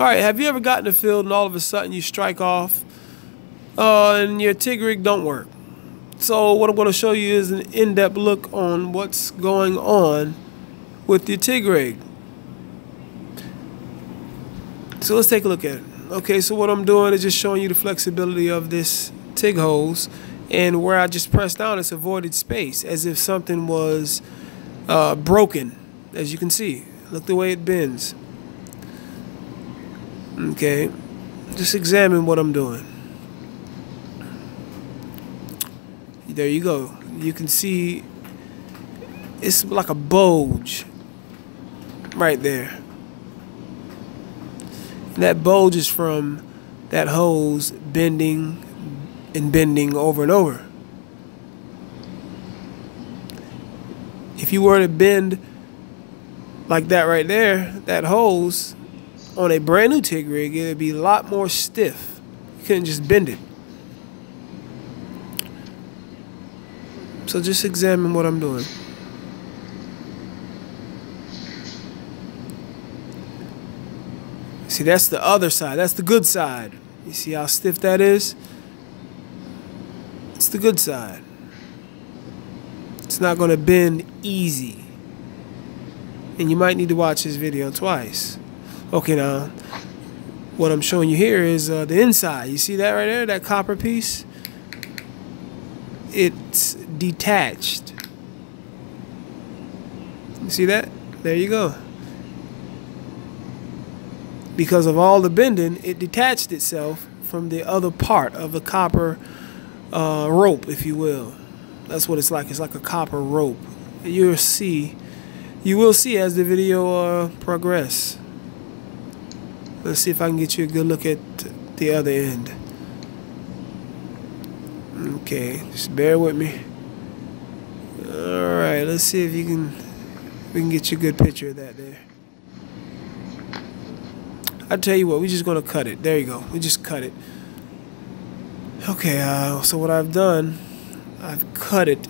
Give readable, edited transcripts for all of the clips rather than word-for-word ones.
Alright, have you ever gotten in the field and all of a sudden you strike off and your TIG rig don't work? So what I'm going to show you is an in-depth look on what's going on with your TIG rig. So let's take a look at it. Okay, so what I'm doing is just showing you the flexibility of this TIG hose, and where I just press down, it's a voided space as if something was broken. As you can see, look the way it bends. Okay, just examine what I'm doing. There you go. You can see it's like a bulge right there. And that bulge is from that hose bending and bending over and over. If you were to bend like that right there, that hose on a brand new TIG rig, it would be a lot more stiff. You couldn't just bend it. So just examine what I'm doing. See, that's the other side. That's the good side. You see how stiff that is? It's the good side. It's not going to bend easy. And you might need to watch this video twice. Okay, now, what I'm showing you here is the inside. You see that right there? That copper piece? It's detached. You see that? There you go. Because of all the bending, it detached itself from the other part of the copper rope, if you will. That's what it's like. It's like a copper rope. You will see as the video progresses. Let's see if I can get you a good look at the other end. Okay, just bear with me. All right, let's see if we can get you a good picture of that there. I'll tell you what, we're just gonna cut it. There you go. We just cut it. Okay, so what I've done, I've cut it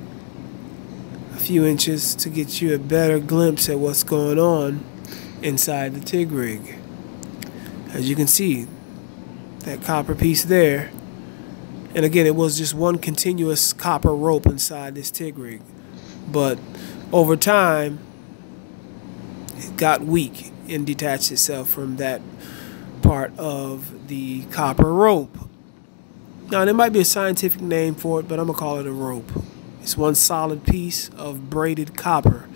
a few inches to get you a better glimpse at what's going on inside the TIG rig. As you can see, that copper piece there, and again, it was just one continuous copper rope inside this TIG rig. But over time, it got weak and detached itself from that part of the copper rope. Now, there might be a scientific name for it, but I'm going to call it a rope. It's one solid piece of braided copper.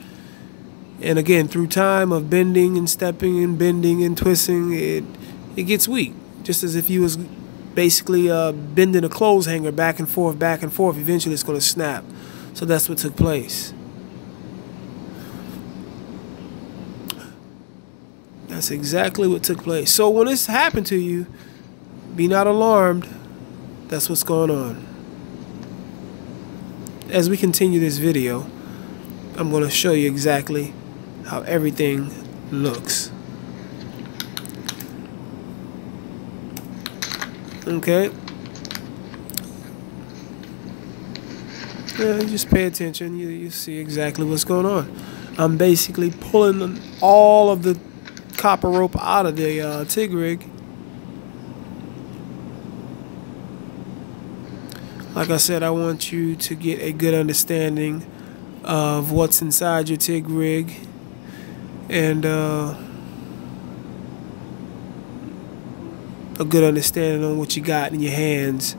And again, through time of bending and stepping and bending and twisting, it gets weak. Just as if you was basically bending a clothes hanger back and forth, eventually it's going to snap. So that's what took place. That's exactly what took place. So when this happened to you, be not alarmed. That's what's going on. As we continue this video, I'm going to show you exactly how everything looks. Okay. Yeah, just pay attention. You see exactly what's going on. I'm basically pulling all of the copper rope out of the TIG rig. Like I said, I want you to get a good understanding of what's inside your TIG rig, and a good understanding on what you got in your hands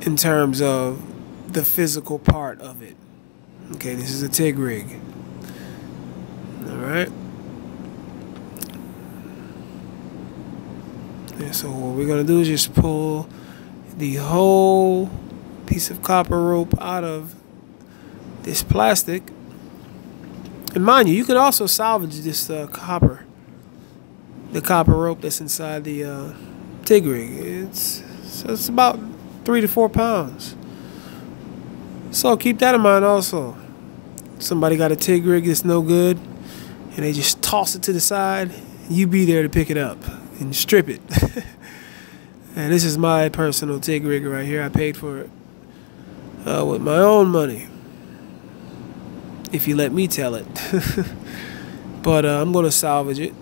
in terms of the physical part of it. Okay, this is a TIG rig. Alright. And so what we're going to do is just pull the whole piece of copper rope out of this plastic. And mind you, you can also salvage this copper rope that's inside the TIG rig. It's about 3 to 4 pounds. So keep that in mind also. Somebody got a TIG rig that's no good, and they just toss it to the side, you be there to pick it up and strip it. And this is my personal TIG rig right here. I paid for it with my own money, if you let me tell it. But I'm going to salvage it.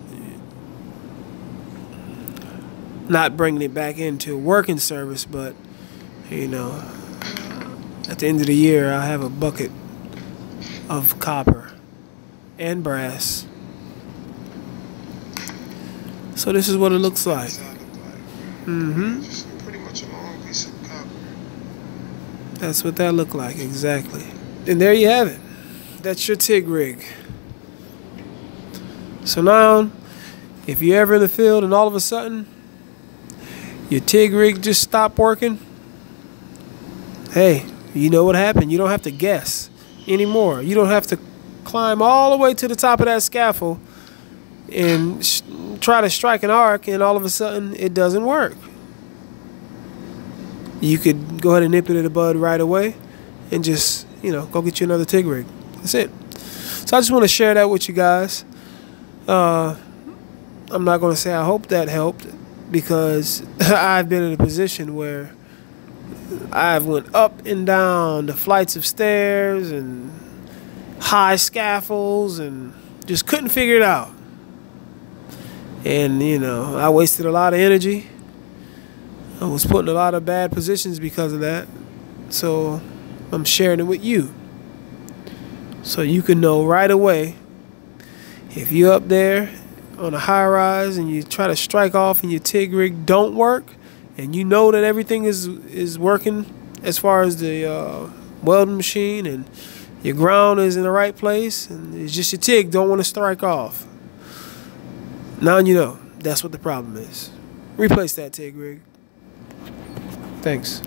not bringing it back into working service, but you know, at the end of the year, I have a bucket of copper and brass. So this is what it looks like. Pretty much a long piece of copper. That's what that looked like, exactly. And there you have it. That's your TIG rig. So now, if you're ever in the field and all of a sudden your TIG rig just stopped working, hey, you know what happened. You don't have to guess anymore. You don't have to climb all the way to the top of that scaffold and try to strike an arc, and all of a sudden it doesn't work. You could go ahead and nip it in the bud right away and just, you know, go get you another TIG rig. That's it. So I just want to share that with you guys. I'm not going to say I hope that helped, because I've been in a position where I've went up and down the flights of stairs and high scaffolds and just couldn't figure it out. And, you know, I wasted a lot of energy. I was put in a lot of bad positions because of that. So I'm sharing it with you, so you can know right away, if you're up there on a high rise and you try to strike off and your TIG rig don't work, and you know that everything is working as far as the welding machine, and your ground is in the right place, and it's just your TIG don't want to strike off. Now you know that's what the problem is. Replace that TIG rig. Thanks.